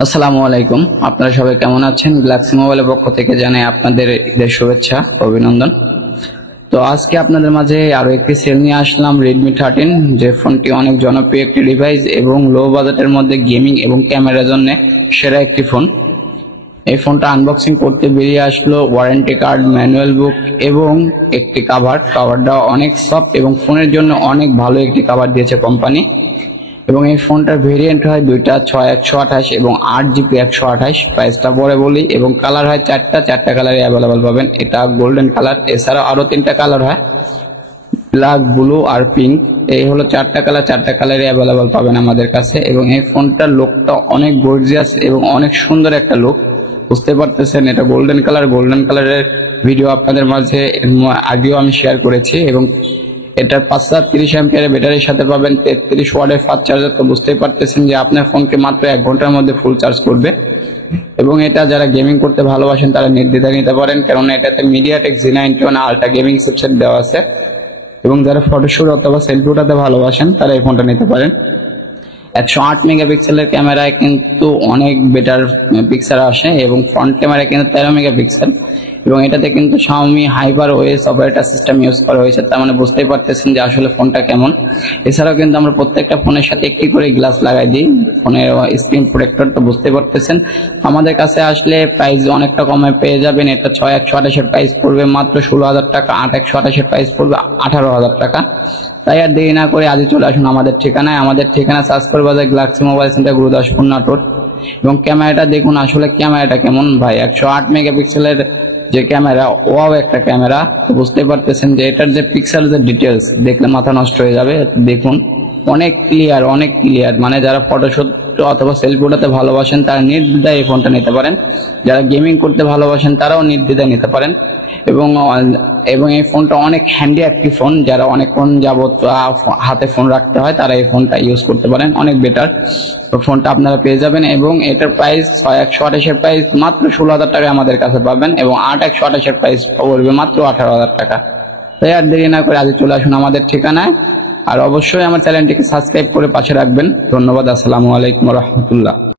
আসসালামু আলাইকুম। আপনারা সবাই কেমন আছেন? গ্যালাক্সি মোবাইলের পক্ষ থেকে জানাই আপনাদের ঈদের শুভেচ্ছা, অভিনন্দন। তো আজকে আপনাদের মাঝে আরো একটি সেল নিয়ে আসলাম, Redmi 13। যে ফোনটি অনেক জনপ্রিয় একটি ডিভাইস এবং লো বাজেটের মধ্যে গেমিং এবং ক্যামেরার জন্য সেরা একটি ফোন। এই ফোনটা আনবক্সিং করতে বেরিয়ে আসলো ওয়ারেন্টি কার্ড, ম্যানুয়াল বুক এবং একটি কাভারটা অনেক সফট এবং ফোনের জন্য অনেক ভালো একটি কাভার দিয়েছে কোম্পানি। এবং এই ফোনটার ভেরিয়েন্ট হয় দুইটা, 6/128 এবং 8GB 128। প্রাইসটা পরে বলি। এবং কালার হয় চারটা কালারে অ্যাভেলেবল পাবেন। এটা গোল্ডেন কালার, এছাড়াও আরো 3টা কালার হয়, ব্ল্যাক, ব্লু আর পিঙ্ক। এই হলো চারটা কালারে অ্যাভেলেবল পাবেন আমাদের কাছে। এবং এই ফোনটার লুকটা অনেক গর্জিয়াস এবং অনেক সুন্দর একটা লুক। বুঝতে পারতেছেন এটা গোল্ডেন কালারের ভিডিও আপনাদের মাঝে আগেও আমি শেয়ার করেছি। এবং এটার 530 অ্যাম্পিয়ারের ব্যাটারির সাথে পাবেন 33 ওয়াটের ফাস্ট চার্জার। তো বুঝতেই পারতেছেন যে আপনার ফোনকে মাত্র 1 ঘন্টার মধ্যে ফুল চার্জ করবে। এবং এটা যারা গেমিং করতে ভালোবাসেন তারা নির্দ্বিধায় নিতে পারেন, কারণ এটাতে MediaTek Z91 ultra gaming chipset দেওয়া আছে। এবং যারা ফটোশুট অথবা সেলফি উঠাতে ভালোবাসেন তারা এই ফোনটা নিতে পারেন। 108 মেগাপিক্সেলের ক্যামেরায় কিন্তু অনেক বেটার পিক্সেল আসে এবং ফ্রন্ট ক্যামেরা কিন্তু 13 মেগাপিক্সেল। এবং এটাতে কিন্তু Xiaomi HyperOS operator system use করা হয়েছে, তার মানে বুঝতেই পারতেছেন যে আসলে ফোনটা কেমন। এছাড়াও কিন্তু আমরা প্রত্যেকটা ফোনের সাথে একটি করে গ্লাস লাগাই দিই, ফোনের স্ক্রিন প্রোটেক্টর। তো বুঝতে পারতেছেন আমাদের কাছে আসলে প্রাইস অনেকটা কমে পেয়ে যাবেন। এটা 6/128 এর প্রাইস পড়বে মাত্র 16,000 টাকা, 8/128 এর প্রাইস পড়বে 18,000 টাকা। তাই আর দেরি না করে আজই চলে আসুন আমাদের ঠিকানায়। আমাদের ঠিকানা সার্চ বাজার, Galaxy mobile centre, Gurudaspur, Natore. এবং ক্যামেরাটা দেখুন, আসলে ক্যামেরাটা কেমন ভাই। 108 মেগাপিক্সেলের যে ক্যামেরা, ওয়াও একটা ক্যামেরা। তো বুঝতে পারতেছেন যে এটার যে পিক্সেল যে ডিটেলস দেখলে মাথা নষ্ট হয়ে যাবে। দেখুন অনেক ক্লিয়ার, মানে যারা ফটোশুট অথবা সেলফি উঠাতে ভালোবাসেন তারা নির্দ্বিধায় এই ফোনটা নিতে পারেন। যারা গেমিং করতে ভালোবাসেন তারাও নির্দ্বিধায় নিতে পারেন। এবং এবং এই ফোনটা অনেক হ্যান্ডি একটি ফোন, যারা অনেকক্ষণ যাবত হাতে ফোন রাখতে হয় তারা এই ফোনটা ইউজ করতে পারেন, অনেক বেটার। তো ফোনটা আপনারা পেয়ে যাবেন। এবং এটার প্রাইস 6/128 এর প্রাইস মাত্র 16,000 টাকায় আমাদের কাছে পাবেন। এবং 8/128 এর প্রাইস পড়বে মাত্র 18,000 টাকা। তাই আর দেরি না করে আজ চলে আসুন আমাদের ঠিকানায়। আর অবশ্যই আমার চ্যানেলটিকে সাবস্ক্রাইব করে পাশে রাখবেন। ধন্যবাদ। আসসালামু আলাইকুম রহমতুল্লাহ।